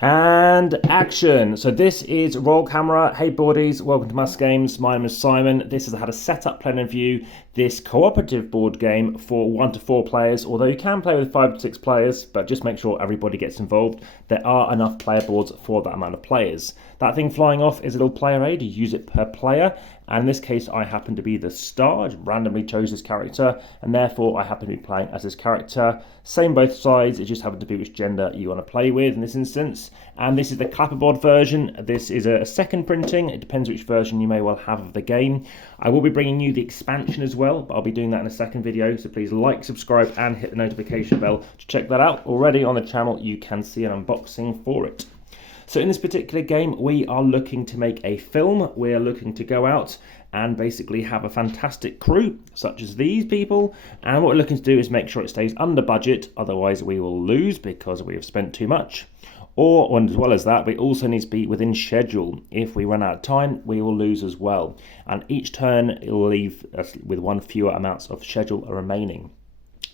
And action! So this is roll camera. Hey boardies, welcome to AmassGames. My name is Simon. This is how to set up, play and view this cooperative board game for 1 to 4 players, although you can play with 5 to 6 players, but just make sure everybody gets involved. There are enough player boards for that amount of players. That thing flying off is a little player aid. You use it per player, and in this case I happen to be the star. I randomly chose this character, and therefore I happen to be playing as this character. Same both sides, it just happened to be which gender you want to play with in this instance. And this is the clapperboard version. This is a second printing. It depends which version you may well have of the game. I will be bringing you the expansion as well, but I'll be doing that in a second video, so please like, subscribe and hit the notification bell to check that out. Already on the channel you can see an unboxing for it. So in this particular game we are looking to make a film. We're looking to go out and basically have a fantastic crew such as these people, and what we're looking to do is make sure it stays under budget, otherwise we will lose because we have spent too much. Or as well as that, we also need to be within schedule. If we run out of time, we will lose as well. And each turn it will leave us with one fewer amounts of schedule remaining.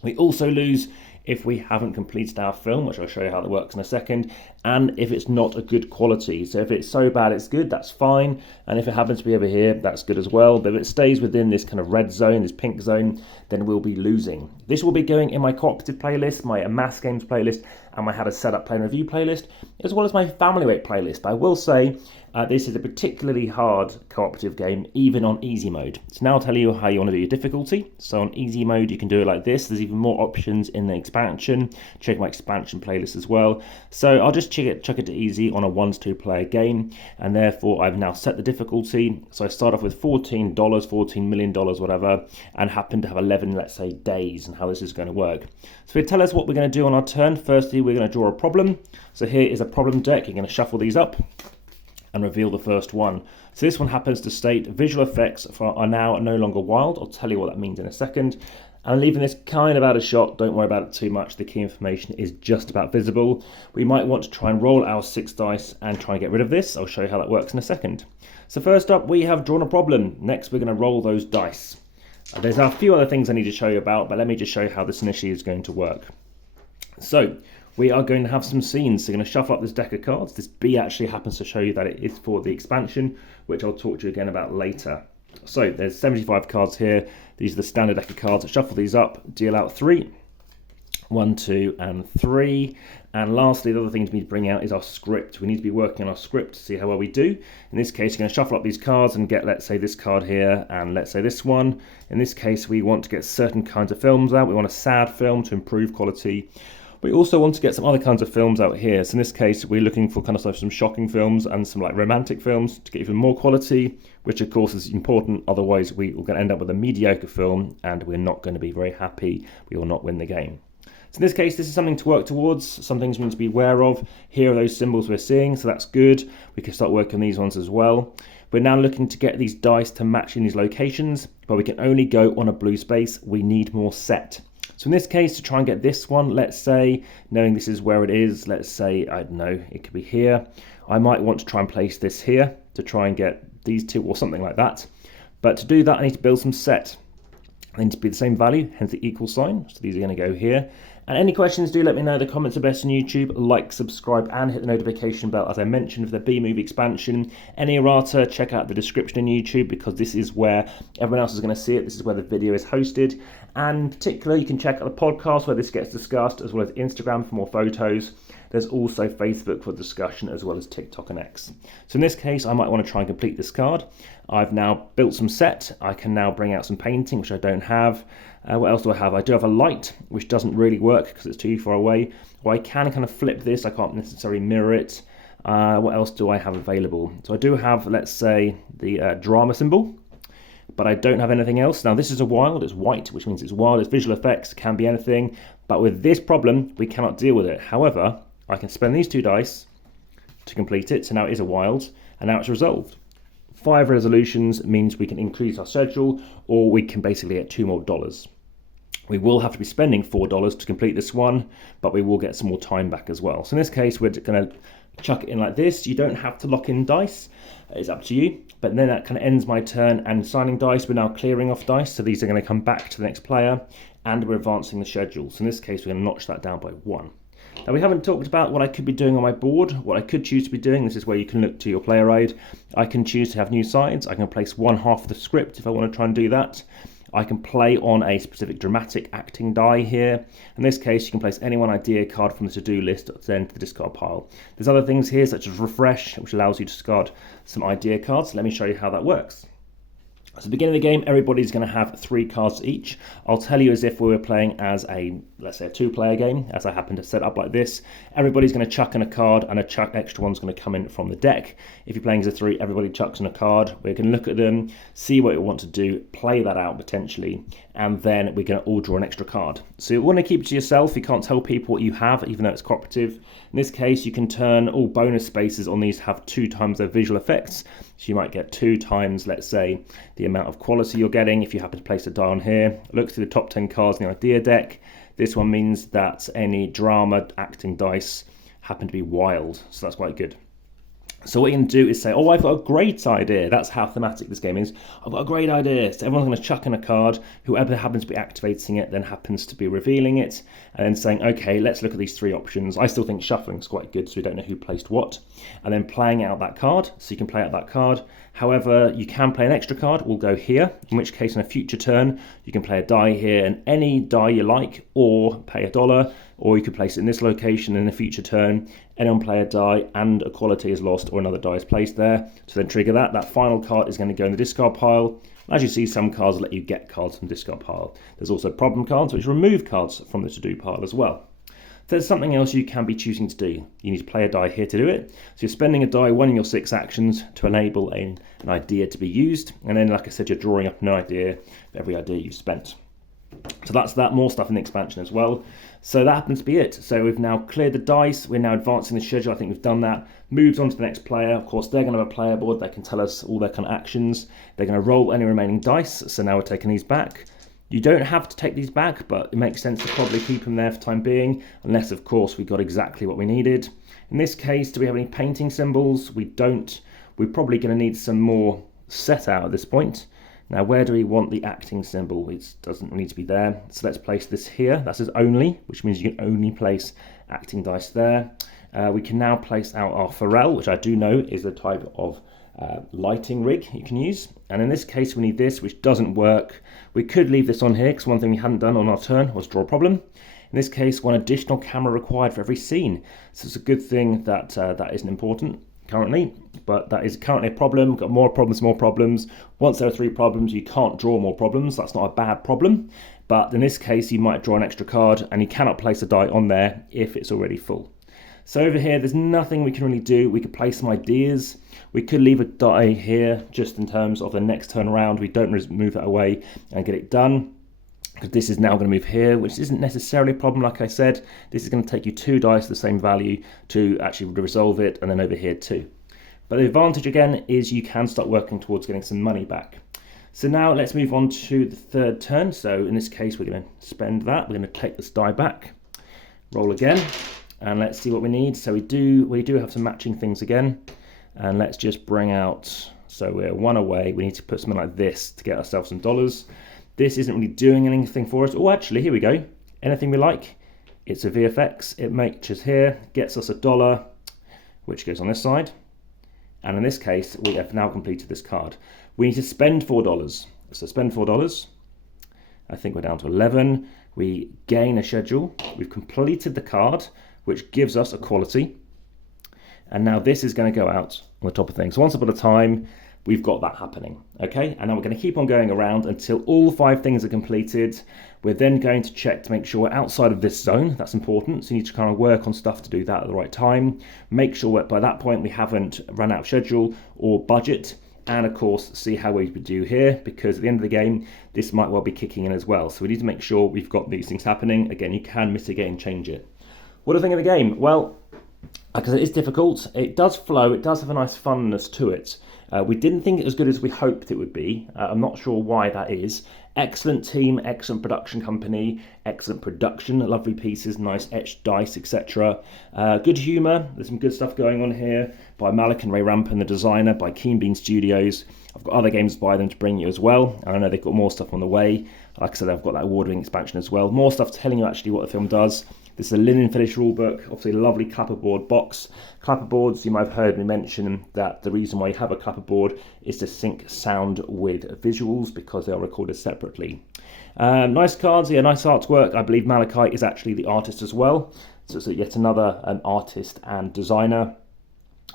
We also lose if we haven't completed our film, which I'll show you how that works in a second, and if it's not a good quality. So if it's so bad it's good, that's fine, and if it happens to be over here, that's good as well. But if it stays within this kind of red zone, this pink zone, then we'll be losing. This will be going in my cooperative playlist, my AmassGames playlist, and my how to set up, play and review playlist, as well as my family weight playlist. But I will say this is a particularly hard cooperative game, even on easy mode. So now I'll tell you how you want to do your difficulty. So on easy mode, you can do it like this. There's even more options in the expansion. Check my expansion playlist as well. So I'll just chuck it to easy on a 1 to 2 player game, and therefore I've now set the difficulty. So I start off with $14, $14 million, whatever, and happen to have 11, let's say, days, and how this is going to work. So we tell us what we're going to do on our turn. Firstly, we're going to draw a problem. So here is a problem deck. You're going to shuffle these up and reveal the first one. So this one happens to state visual effects are now no longer wild. I'll tell you what that means in a second. I'm leaving this kind of out of shot, don't worry about it too much. The key information is just about visible. We might want to try and roll our 6 dice and try and get rid of this. I'll show you how that works in a second. So first up, we have drawn a problem. Next, we're going to roll those dice. There's a few other things I need to show you about, but let me just show you how this initially is going to work. So we are going to have some scenes. So we're going to shuffle up this deck of cards. This B actually happens to show you that it is for the expansion, which I'll talk to you again about later. So there's 75 cards here. These are the standard deck of cards. Shuffle these up, deal out 3. 1, 2, and 3. And lastly, the other thing we need to bring out is our script. We need to be working on our script to see how well we do. In this case, you're going to shuffle up these cards and get, let's say, this card here, and let's say this one. In this case, we want to get certain kinds of films out. We want a sad film to improve quality. We also want to get some other kinds of films out here. So in this case, we're looking for kind of some shocking films and some like romantic films to get even more quality, which of course is important. Otherwise, we're going to end up with a mediocre film and we're not going to be very happy. We will not win the game. So in this case, this is something to work towards, some things we need to be aware of. Here are those symbols we're seeing, so that's good. We can start working on these ones as well. We're now looking to get these dice to match in these locations, but we can only go on a blue space. We need more set. So in this case, to try and get this one, let's say, knowing this is where it is, let's say, I don't know, it could be here. I might want to try and place this here to try and get these two or something like that. But to do that, I need to build some set. They need to be the same value, hence the equal sign. So these are going to go here. And any questions, do let me know. The comments are best on YouTube. Like, subscribe, and hit the notification bell. As I mentioned, for the B-Movie expansion, any errata, check out the description in YouTube, because this is where everyone else is going to see it. This is where the video is hosted. And in particular, you can check out the podcast where this gets discussed, as well as Instagram for more photos. There's also Facebook for discussion, as well as TikTok and X. So in this case, I might want to try and complete this card. I've now built some set. I can now bring out some painting, which I don't have. What else do I have? I do have a light, which doesn't really work because it's too far away. Or I can kind of flip this. I can't necessarily mirror it. What else do I have available? So I do have, let's say, the drama symbol, but I don't have anything else. Now this is a wild, it's white, which means it's wild, it's visual effects, can be anything. But with this problem, we cannot deal with it. However, I can spend these 2 dice to complete it. So now it is a wild, and now it's resolved. 5 resolutions means we can increase our schedule, or we can basically get $2 more. We will have to be spending $4 to complete this one, but we will get some more time back as well. So in this case, we're going to chuck it in like this. You don't have to lock in dice. It's up to you. But then that kind of ends my turn, and signing dice, we're now clearing off dice. So these are going to come back to the next player, and we're advancing the schedule. So in this case, we're going to notch that down by 1. Now, we haven't talked about what I could be doing on my board. What I could choose to be doing, this is where you can look to your player aid. I can choose to have new sides. I can place one half of the script if I want to try and do that. I can play on a specific dramatic acting die here. In this case, you can place any one idea card from the to-do list then to the discard pile. There's other things here, such as refresh, which allows you to discard some idea cards. Let me show you how that works. So at the beginning of the game, everybody's going to have 3 cards each. I'll tell you as if we were playing as a, let's say, a 2-player game, as I happen to set up like this. Everybody's going to chuck in a card, and a extra one's going to come in from the deck. If you're playing as a 3, everybody chucks in a card. We're going to look at them, see what we want to do, play that out potentially, and then we're going to all draw an extra card. So you want to keep it to yourself. You can't tell people what you have, even though it's cooperative. In this case, you can turn all bonus spaces on these have 2 times their visual effects. So you might get 2 times, let's say, the amount of quality you're getting if you happen to place a die on here. Look through the top 10 cards in the idea deck. This one means that any drama acting dice happen to be wild, so that's quite good. So what you can do is say, oh, I've got a great idea. That's how thematic this game is. I've got a great idea. So everyone's going to chuck in a card. Whoever happens to be activating it then happens to be revealing it. And then saying, okay, let's look at these 3 options. I still think shuffling is quite good, so we don't know who placed what. And then playing out that card. So you can play out that card. However, you can play an extra card. We'll go here, in which case in a future turn, you can play a die here and any die you like, or pay $1, or you could place it in this location in a future turn. Anyone play a die and a quality is lost or another die is placed there. To then trigger that, that final card is going to go in the discard pile. As you see, some cards let you get cards from the discard pile. There's also problem cards, which remove cards from the to-do pile as well. There's something else you can be choosing to do. You need to play a die here to do it. So you're spending a die, one in your 6 actions, to enable an idea to be used. And then, like I said, you're drawing up an idea for every idea you've spent. So that's that, more stuff in the expansion as well. So that happens to be it. So we've now cleared the dice, we're now advancing the schedule, I think we've done that. Moved on to the next player. Of course, they're going to have a player board, they can tell us all their kind of actions. They're going to roll any remaining dice, so now we're taking these back. You don't have to take these back, but it makes sense to probably keep them there for the time being, unless, of course, we got exactly what we needed. In this case, do we have any painting symbols? We don't. We're probably going to need some more set out at this point. Now, where do we want the acting symbol? It doesn't need to be there. So let's place this here. That says only, which means you can only place acting dice there. We can now place out our Pharrell, which I do know is a type of lighting rig you can use. And in this case, we need this, which doesn't work. We could leave this on here, because one thing we hadn't done on our turn was draw a problem. In this case, 1 additional camera required for every scene. So it's a good thing that that isn't important currently, but that is currently a problem. We've got more problems. Once there are 3 problems, you can't draw more problems. That's not a bad problem. But in this case, you might draw an extra card, and you cannot place a die on there if it's already full. So over here, there's nothing we can really do. We could place some ideas. We could leave a die here just in terms of the next turn around. We don't move that away and get it done, because this is now going to move here, which isn't necessarily a problem. Like I said, this is going to take you 2 dice, the same value, to actually resolve it, and then over here too. But the advantage again is you can start working towards getting some money back. So now let's move on to the 3rd turn. So in this case, we're going to spend that. We're going to take this die back, roll again, and let's see what we need. So we do have some matching things again, and let's just bring out, so we're 1 away. We need to put something like this to get ourselves some dollars. This isn't really doing anything for us. Oh, actually, here we go. Anything we like. It's a VFX. It matches here, gets us $1, which goes on this side. And in this case, we have now completed this card. We need to spend $4. So spend $4. I think we're down to 11. We gain a schedule. We've completed the card, which gives us a quality. And now this is going to go out on the top of things. So once upon a time, we've got that happening, okay? And now we're going to keep on going around until all 5 things are completed. We're then going to check to make sure we're outside of this zone. That's important. So you need to kind of work on stuff to do that at the right time. Make sure that by that point we haven't run out of schedule or budget. And of course, see how we do here, because at the end of the game, this might well be kicking in as well. So we need to make sure we've got these things happening. Again, you can mitigate and change it. What do I think of the game? Well, because it is difficult, it does flow, it does have a nice funness to it. We didn't think it was as good as we hoped it would be. I'm not sure why that is. Excellent team, excellent production company, excellent production, lovely pieces, nice etched dice, etc. Good humour, there's some good stuff going on here by Malik and Ray Rampin, the designer, by Keen Bean Studios. I've got other games by them to bring you as well. I know they've got more stuff on the way. Like I said, I've got that award-winning expansion as well. More stuff telling you actually what the film does. This is a linen finish rulebook, obviously a lovely clapperboard box. Clapperboards, you might have heard me mention that the reason why you have a clapperboard is to sync sound with visuals because they are recorded separately. Nice cards, yeah, nice artwork. I believe Malachite is actually the artist as well. So it's yet another artist and designer.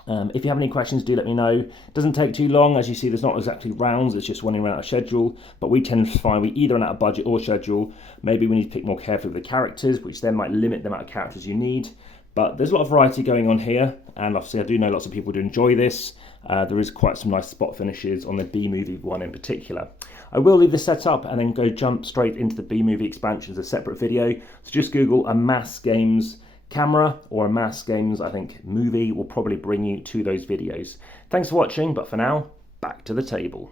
If you have any questions, do let me know. It doesn't take too long. As you see, there's not exactly rounds, it's just running around a schedule, but we tend to find we either run out of budget or schedule. Maybe we need to pick more carefully with the characters, which then might limit the amount of characters you need. But there's a lot of variety going on here, and obviously I do know lots of people do enjoy this. There is quite some nice spot finishes on the B-movie one in particular. I will leave this set up and then go jump straight into the B-movie expansion as a separate video. So just Google AmassGames camera or AmassGames, I think, movie will probably bring you to those videos. Thanks for watching, but for now, back to the table.